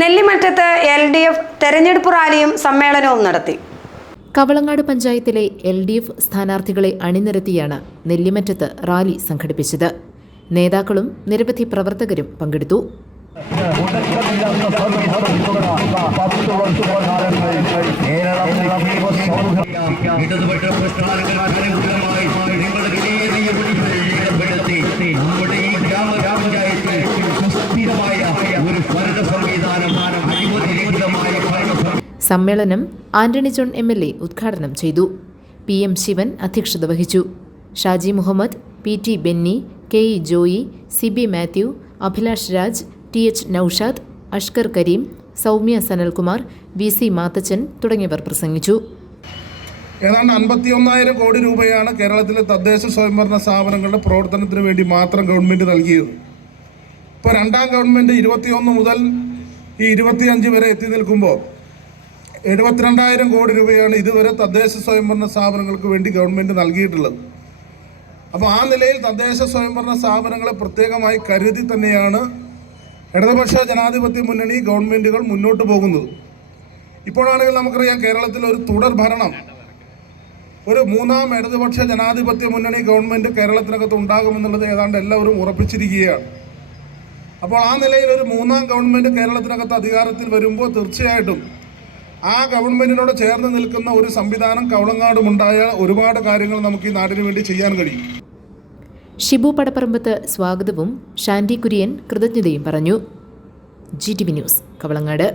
നെല്ലിമറ്റത്ത് LDF തെരഞ്ഞെടുപ്പ് റാലിയും സമ്മേളനവും നടത്തി. കവളങ്ങാട് പഞ്ചായത്തിലെ LDF സ്ഥാനാർത്ഥികളെ അണിനിരത്തിയാണ് നെല്ലിമറ്റത്ത് റാലി സംഘടിപ്പിച്ചത്. നേതാക്കളും നിരവധി പ്രവർത്തകരും പങ്കെടുത്തു. സമ്മേളനം ആന്റണി ജോൺ MLA ഉദ്ഘാടനം ചെയ്തു. PM ശിവൻ അധ്യക്ഷത വഹിച്ചു. Shaji Muhammad, PT Benny, KE Joy, CB Mathew, Abhilash Raj, TH Naushad, Ashkar Kareem, Soumya Sanalkumar, VC Mathachan തുടങ്ങിയവർ പ്രസംഗിച്ചു. ഏതാണ്ട് 51,000 കോടി രൂപയാണ് കേരളത്തിലെ തദ്ദേശ സ്വയംഭരണ സ്ഥാപനങ്ങളുടെ പ്രവർത്തനത്തിന് വേണ്ടി മാത്രം ഗവൺമെൻറ് നൽകിയത്. ഇപ്പോൾ രണ്ടാം ഗവൺമെൻറ് 21 മുതൽ ഈ 25 വരെ എത്തി നിൽക്കുമ്പോൾ 72,000 കോടി രൂപയാണ് ഇതുവരെ തദ്ദേശ സ്വയംഭരണ സ്ഥാപനങ്ങൾക്ക് വേണ്ടി ഗവൺമെൻറ് നൽകിയിട്ടുള്ളത്. അപ്പോൾ ആ നിലയിൽ തദ്ദേശ സ്വയംഭരണ സ്ഥാപനങ്ങളെ പ്രത്യേകമായി കരുതി തന്നെയാണ് ഇടതുപക്ഷ ജനാധിപത്യ മുന്നണി ഗവൺമെൻറ്റുകൾ മുന്നോട്ട് പോകുന്നത്. ഇപ്പോഴാണെങ്കിൽ നമുക്കറിയാം, കേരളത്തിൽ ഒരു തുടർ ഭരണം, ഒരു മൂന്നാം ഇടതുപക്ഷ ജനാധിപത്യ മുന്നണി ഗവൺമെൻറ് കേരളത്തിനകത്ത് ഉണ്ടാകുമെന്നുള്ളത് ഏതാണ്ട് എല്ലാവരും ഉറപ്പിച്ചിരിക്കുകയാണ്. അപ്പോൾ ആ നിലയിൽ ഒരു മൂന്നാം ഗവൺമെൻറ് കേരളത്തിനകത്ത് അധികാരത്തിൽ വരുമ്പോൾ തീർച്ചയായിട്ടും ആ ഗവൺമെൻറ്റിനോട് ചേർന്ന് നിൽക്കുന്ന ഒരു സംവിധാനം കവളങ്ങാടുമുണ്ടായ ഒരുപാട് കാര്യങ്ങൾ നമുക്ക് ഈ നാടിന് വേണ്ടി ചെയ്യാൻ കഴിയും. ഷിബു പടപ്പറമ്പത്ത് സ്വാഗതവും ഷാൻഡി കുര്യൻ കൃതജ്ഞതയും പറഞ്ഞു. GTV news, Kavalangad.